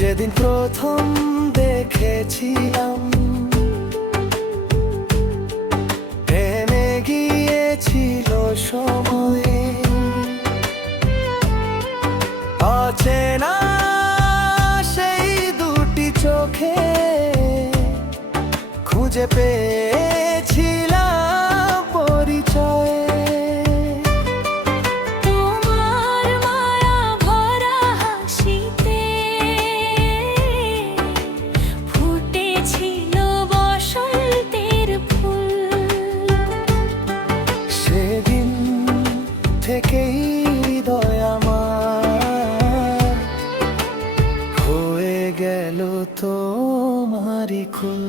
যেদিন প্রথম দেখেছিলাম, থেমে গিয়েছিল সময়ে, অচেনা সেই দুটি চোখে খুঁজে পেয়েছিলাম পরিচয়। থেকেই হৃদয় আমার হয়ে গেল তোমারই খুল।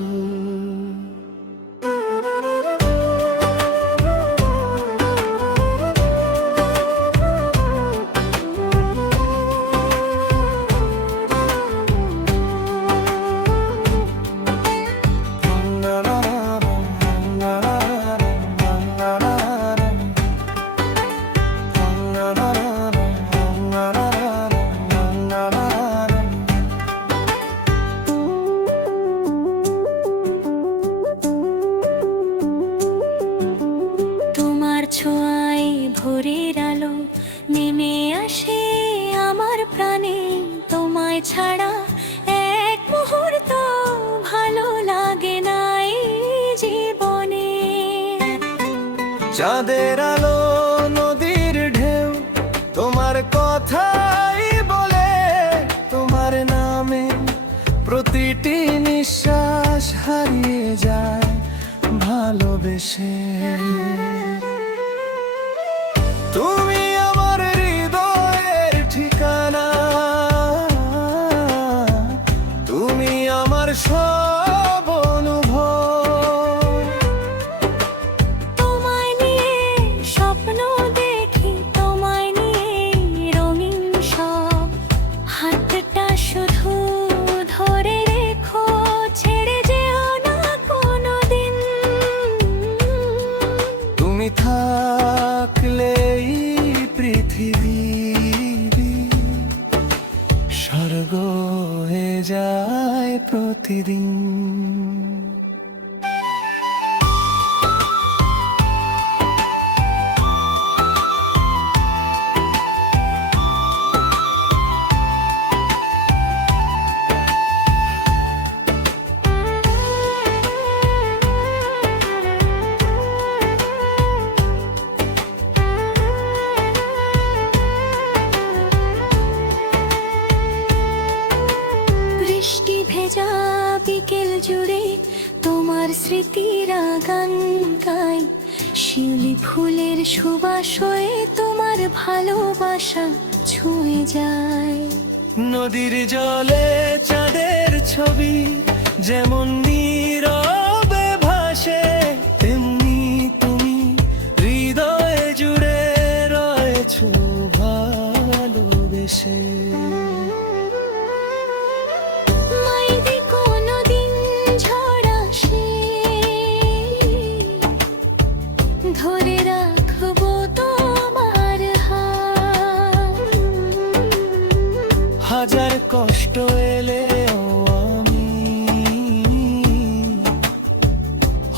ছোঁয়ায় ভোরের আলো নেমে আসে আমার প্রাণে, তোমায় ছাড়া এক মুহূর্ত ভালো লাগে না এই জীবনে। চাঁদের আলো, নদীর ঢেউ, তোমার কথাই বলে, তোমার নামে প্রতিটি নিঃশ্বাস হারিয়ে যায় ভালোবেসে। তুমি আমার হৃদয়ের ঠিকানা, তুমি আমার সব অনুভব। তোমায় নিয়ে স্বপ্ন দেখি, তোমায় নিয়ে রঙিন সব। হাতটা শুধু ধরে রেখো, ছেড়ে যেও না কোনোদিন। তুমি থাকলেই পৃথিবী স্বর্গ হয়ে যায় প্রতিদিন। বৃষ্টি ভেজা বিকেল জুড়ে তোমার স্মৃতিরা গান গায়, শিউলি ফুলের সুবাস হয়ে তোমার ভালোবাসা ছুঁয়ে যায়। নদীর জলে চাঁদের ছবি যেমন নীরবে ভাসে, তেমনি তুমি হৃদয়ে জুড়ে রয়েছো ভালোবেসে। ধরে রাখবো তোমার হাত, হাজার কষ্ট এলেও আমি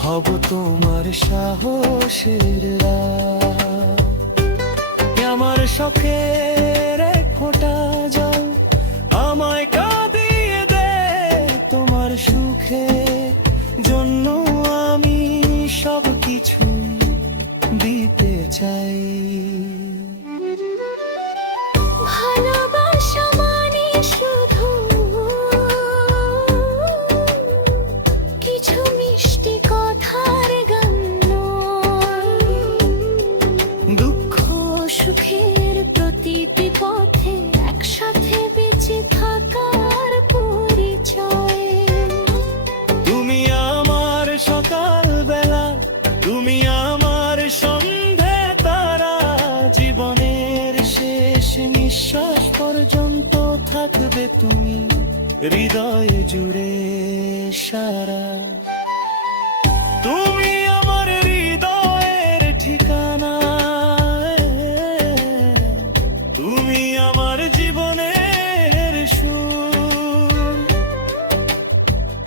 হব তোমার সাহসের রাত। আমার শখের এক ফোঁটা জল আমায় কাঁদিয়ে দে, তোমার সুখের জন্য আমি সব কিছু দিতে চাই। ভালোবাসা মানে শুধু কিছু মিষ্টি কথার গান নয়, দুঃখ সুখের প্রতিটি পথে একসাথে পর্যন্ত থাকবে তুমি হৃদয়ে জুড়ে সারা। তুমি আমার হৃদয়ের ঠিকানা, তুমি আমার জীবনের সুর।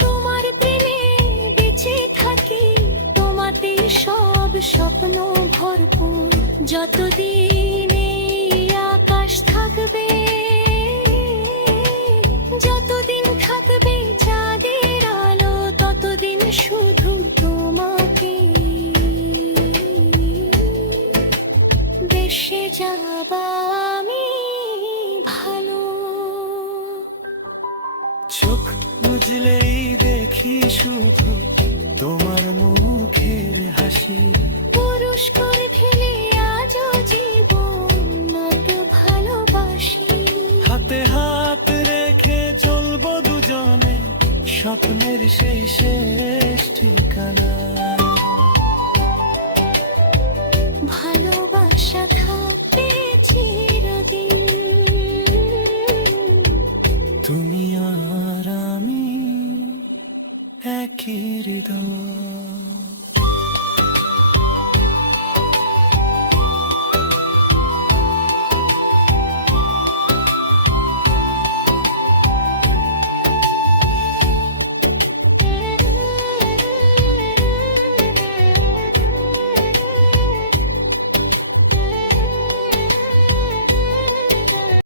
তোমার প্রেমে বেঁচে থাকি, তোমাতে সব স্বপ্ন ভরপুর। যতদিন এই আকাশ থাকবে, যতদিন থাকবে চাঁদের আলো, ততদিন শুধু তোমাকে বেশে যাব আমি ভালো। চোখ বুঝলেই দেখি শুধু তোমার মুখের হাসি। পুরুষ করে ফেলে আজও জীবন অত ভালোবাসি। হাতে হাত রেখে চলবো দুজনে স্বপ্নের সেই শেষ ঠিকানা। ভালোবাসা থাকবে চিরদিন, তুমি আর আমি একই হৃদয়।